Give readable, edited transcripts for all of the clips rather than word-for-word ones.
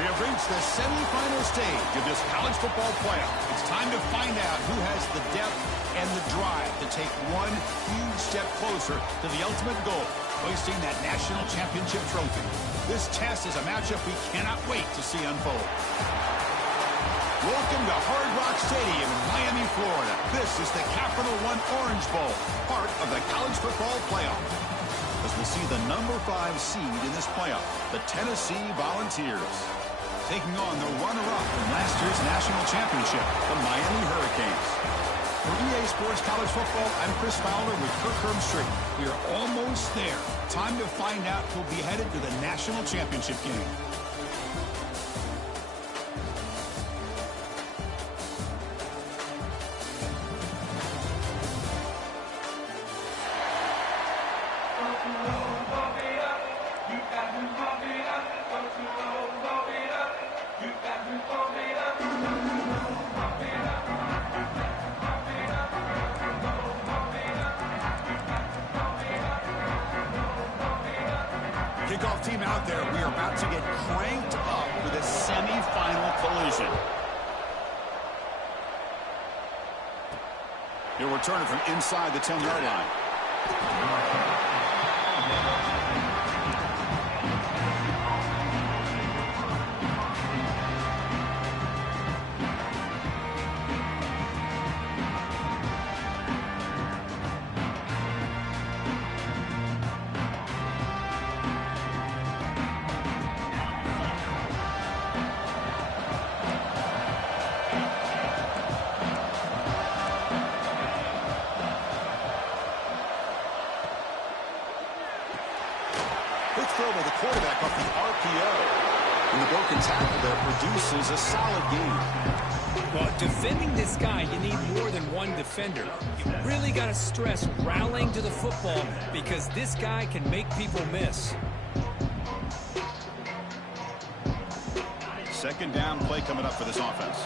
We have reached the semifinal stage of this college football playoff. It's time to find out who has the depth and the drive to take one huge step closer to the ultimate goal, hoisting that national championship trophy. This test is a matchup we cannot wait to see unfold. Welcome to Hard Rock Stadium in Miami, Florida. This is the Capital One Orange Bowl, part of the college football playoff. As we see the number 5 seed in this playoff, the Tennessee Volunteers, taking on the runner-up from last year's national championship, the Miami Hurricanes. For EA Sports College Football, I'm Chris Fowler with Kirk Herbstreit. We are almost there. Time to find out who'll be headed to the national championship game. Kickoff team out there. We are about to get cranked up for the semifinal collision. He'll return it from inside the 10-yard line. By the quarterback off the RPO. And the broken tackle there produces a solid game. Well, defending this guy, you need more than one defender. You really got to stress rallying to the football because this guy can make people miss. second down play coming up for this offense.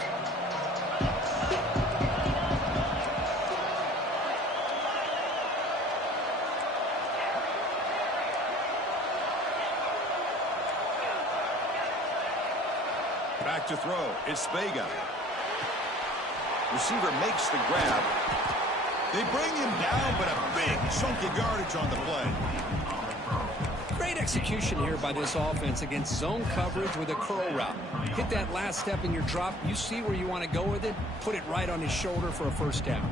Back to throw. It's Vega. Receiver makes the grab. They bring him down, but a big chunk of yardage on the play. Great execution here by this offense against zone coverage with a curl route. Hit that last step in your drop. You see where you want to go with it. Put it right on his shoulder for a first down.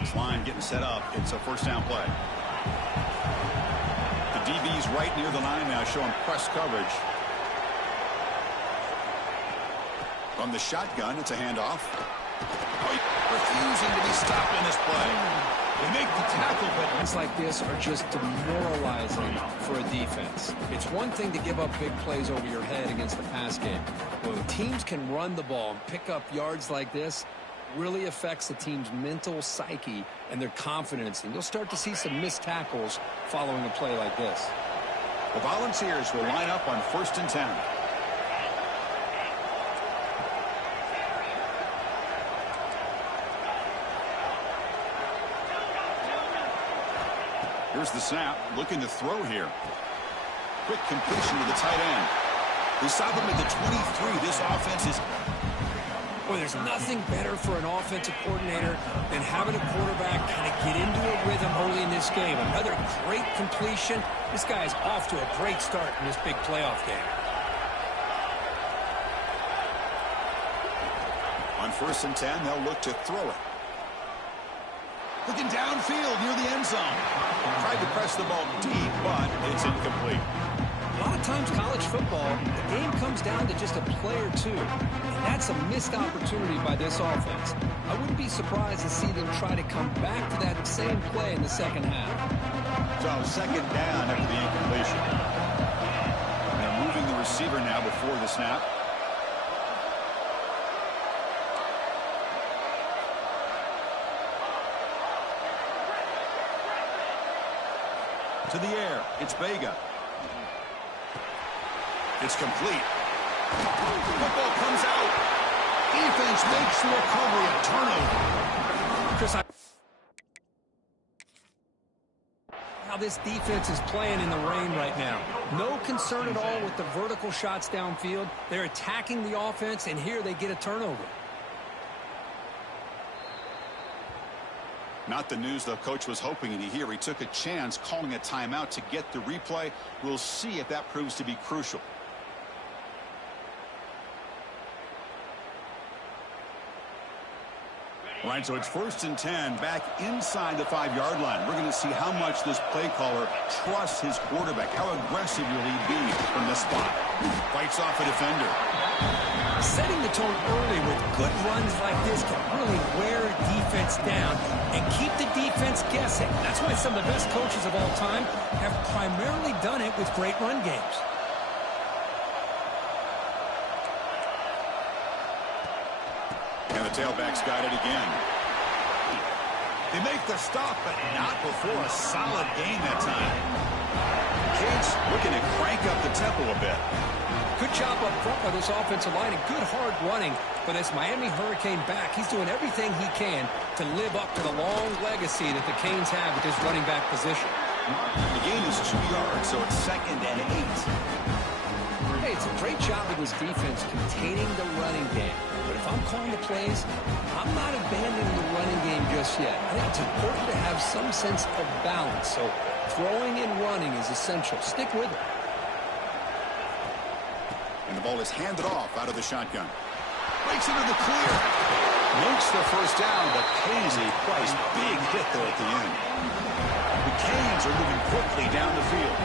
This line getting set up. It's a first down play. The DB's right near the line now, showing press coverage. From the shotgun, it's a handoff. Oh, refusing to be stopped in this play. They make the tackle, but Things like this are just demoralizing for a defense. It's one thing to give up big plays over your head against the pass game. But when teams can run the ball and pick up yards like this, really affects the team's mental psyche and their confidence. And you'll start to see some missed tackles following a play like this. the Volunteers will line up on 1st and 10. Here's the snap, looking to throw here. Quick completion to the tight end. They stop him at the 23. This offense is... Boy, there's nothing better for an offensive coordinator than having a quarterback kind of get into a rhythm early in this game. Another great completion. This guy is off to a great start in this big playoff game. On 1st and 10, they'll look to throw it. Looking downfield near the end zone. Tried to press the ball deep, but it's incomplete. A lot of times college football, the game comes down to just a play or two. And that's a missed opportunity by this offense. I wouldn't be surprised to see them try to come back to that same play in the second half. So 2nd down after the incompletion. They're moving the receiver now before the snap. To the air. It's Vega. It's complete. Football comes out. Defense makes the recovery, a turnover. Chris, how this defense is playing in the rain right now. No concern at all with the vertical shots downfield. They're attacking the offense, and here they get a turnover. Not the news the coach was hoping to hear. He took a chance calling a timeout to get the replay. We'll see if that proves to be crucial. All right, so it's 1st and 10, back inside the 5-yard line. We're going to see how much this play caller trusts his quarterback. How aggressive will he be from this spot? Fights off a defender. Setting the tone early with good runs like this can really wear a defense down and keep the defense guessing. That's why some of the best coaches of all time have primarily done it with great run games. And the tailback's got it again. They make the stop, but not before a solid gain that time. Canes looking to crank up the tempo a bit. Good job up front by this offensive line and good hard running for this Miami Hurricane back. He's doing everything he can to live up to the long legacy that the Canes have with this running back position. The gain is 2 yards, so it's 2nd and 8. Hey, it's a great job of this defense containing the running game. But if I'm calling the plays, I'm not abandoning the running game just yet. I think it's important to have some sense of balance. So throwing and running is essential. Stick with it. And the ball is handed off out of the shotgun. Breaks into the clear. Makes the first down, but pays a price. Big hit there at the end. The Canes are moving quickly down the field.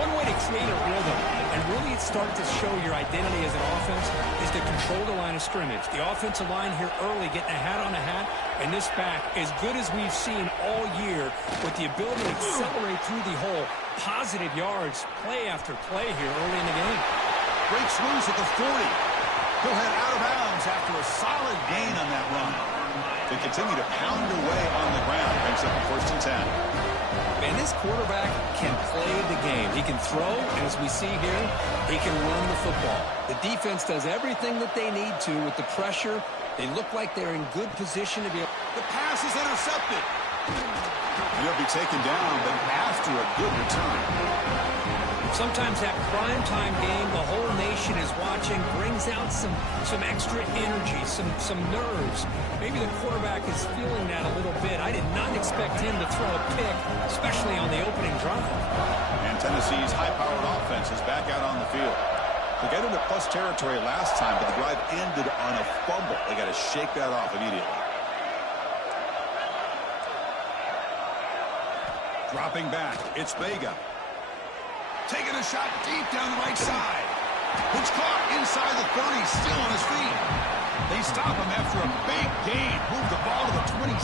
One way to create a rhythm and really start to show your identity as an offense is to control the line of scrimmage. The offensive line here early getting a hat on a hat, and this back, as good as we've seen all year, with the ability to accelerate through the hole, positive yards, play after play here early in the game. Breaks loose at the 40. He'll head out of bounds after a solid gain on that run. They continue to pound away on the ground. Brings up 1st and 10. Man, this quarterback can play the game. He can throw, and as we see here, he can run the football. The defense does everything that they need to with the pressure. They look like they're in good position to be able. The pass is intercepted. He'll be taken down, but after a good return. Sometimes that primetime game, the whole nation is watching, brings out some extra energy, some nerves. Maybe the quarterback is feeling that a little bit. I did not expect him to throw a pick, especially on the opening drive. And Tennessee's high-powered offense is back out on the field. They got into plus territory last time, but the drive ended on a fumble. They got to shake that off immediately. Dropping back, it's Vega. Taking a shot deep down the right side. It's caught inside the 30, still on his feet. They stop him after a big gain. Move the ball to the 26.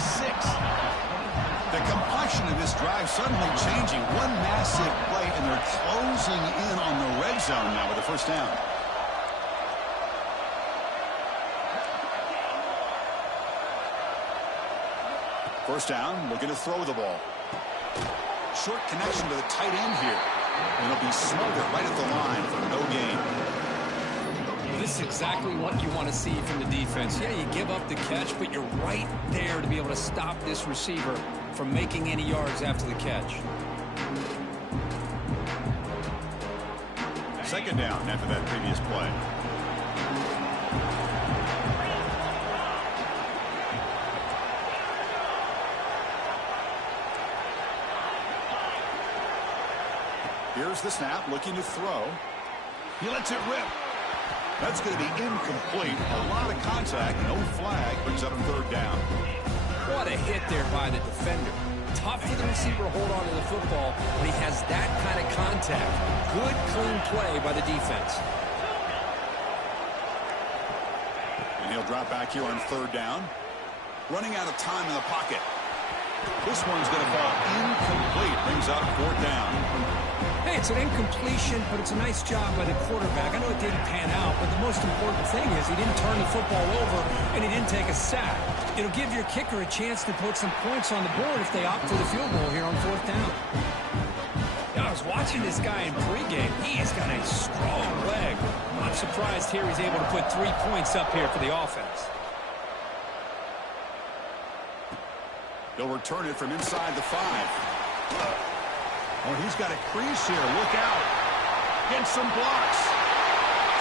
The complexion of this drive suddenly changing. One massive play, and they're closing in on the red zone now with a first down. First down, looking to throw the ball. Short connection to the tight end here. And it'll be smothered right at the line for no gain. This is exactly what you want to see from the defense. Yeah, you give up the catch, but you're right there to be able to stop this receiver from making any yards after the catch. Second down after that previous play. Here's the snap, looking to throw. He lets it rip. That's going to be incomplete. A lot of contact, no flag, brings up third down. What a hit there by the defender. Tough for the receiver to hold on to the football when he has that kind of contact. Good, clean play by the defense. And he'll drop back here on third down. Running out of time in the pocket. This one's going to fall incomplete. Brings up fourth down. Hey, it's an incompletion, but it's a nice job by the quarterback. I know it didn't pan out, but the most important thing is he didn't turn the football over and he didn't take a sack. It'll give your kicker a chance to put some points on the board if they opt for the field goal here on fourth down. Now, I was watching this guy in pregame. He's got a strong leg. I'm surprised here he's able to put 3 points up here for the offense. They'll return it from inside the 5. Oh, he's got a crease here. Look out. Get some blocks.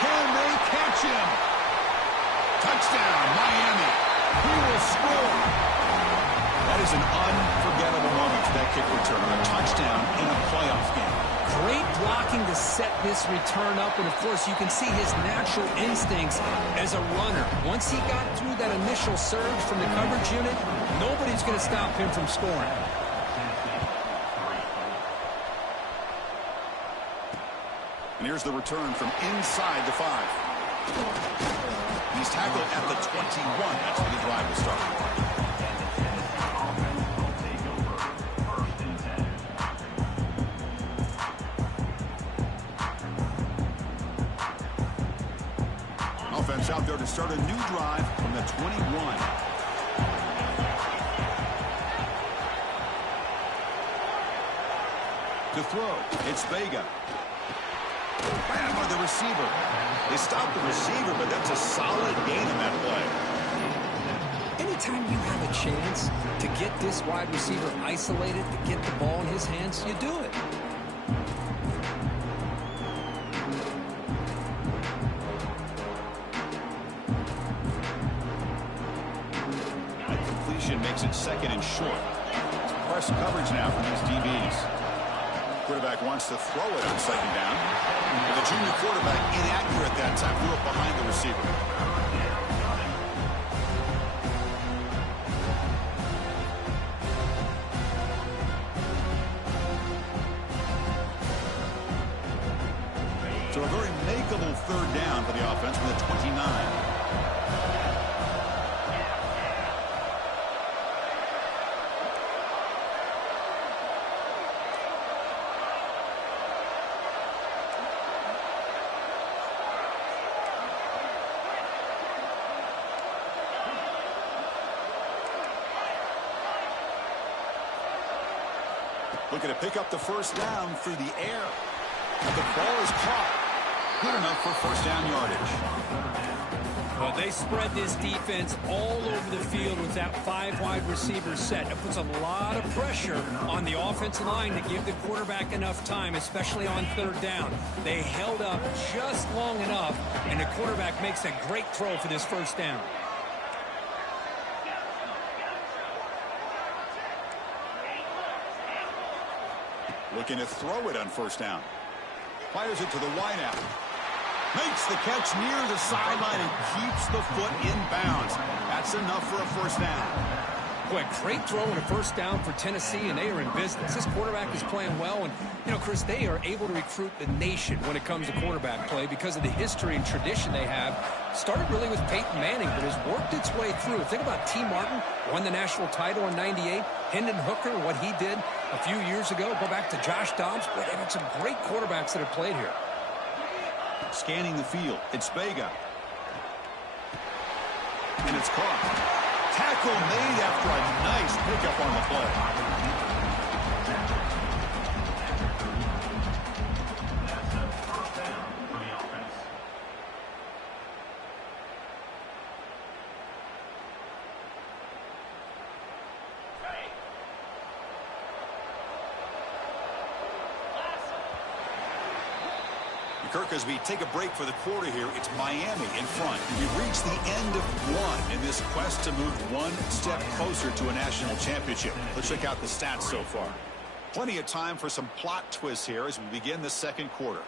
Can they catch him? Touchdown, Miami. He will score. That is an unforgettable moment for that kick return. A touchdown in a playoff game. Great blocking to set this return up, and of course you can see his natural instincts as a runner. Once he got through that initial surge from the coverage unit, nobody's going to stop him from scoring. And here's the return from inside the 5. He's tackled at the 21. That's where the drive will start. Offense out there to start a new drive from the 21. To throw, it's Vega. Ran by the receiver. They stopped the receiver, but that's a solid gain in that play. Anytime you have a chance to get this wide receiver isolated, to get the ball in his hands, you do it. That completion makes it second and short. Press coverage now from these DBs. Quarterback wants to throw it on second down. But the junior quarterback inaccurate that time. Threw it behind the receiver. So a very makeable third down for the offense from the 29. Looking to pick up the first down through the air. The ball is caught. Good enough for first down yardage. Well, they spread this defense all over the field with that 5 wide receiver set. It puts a lot of pressure on the offensive line to give the quarterback enough time, especially on third down. They held up just long enough, and the quarterback makes a great throw for this first down. Looking to throw it on first down. Fires it to the wideout. Makes the catch near the sideline and keeps the foot in bounds. That's enough for a first down. Boy, great throw and a first down for Tennessee, and they are in business. This quarterback is playing well, and, you know, Chris, they are able to recruit the nation when it comes to quarterback play because of the history and tradition they have. Started really with Peyton Manning, but has worked its way through. Think about T. Martin, won the national title in '98. Hendon Hooker, what he did a few years ago. Go back to Josh Dobbs. Boy, they've had some great quarterbacks that have played here. Scanning the field, it's Vega. And it's caught. Tackle made after a nice pickup on the play. Kirk, as we take a break for the quarter here, it's Miami in front. We've reached the end of one in this quest to move one step closer to a national championship. Let's check out the stats so far. Plenty of time for some plot twists here as we begin the second quarter.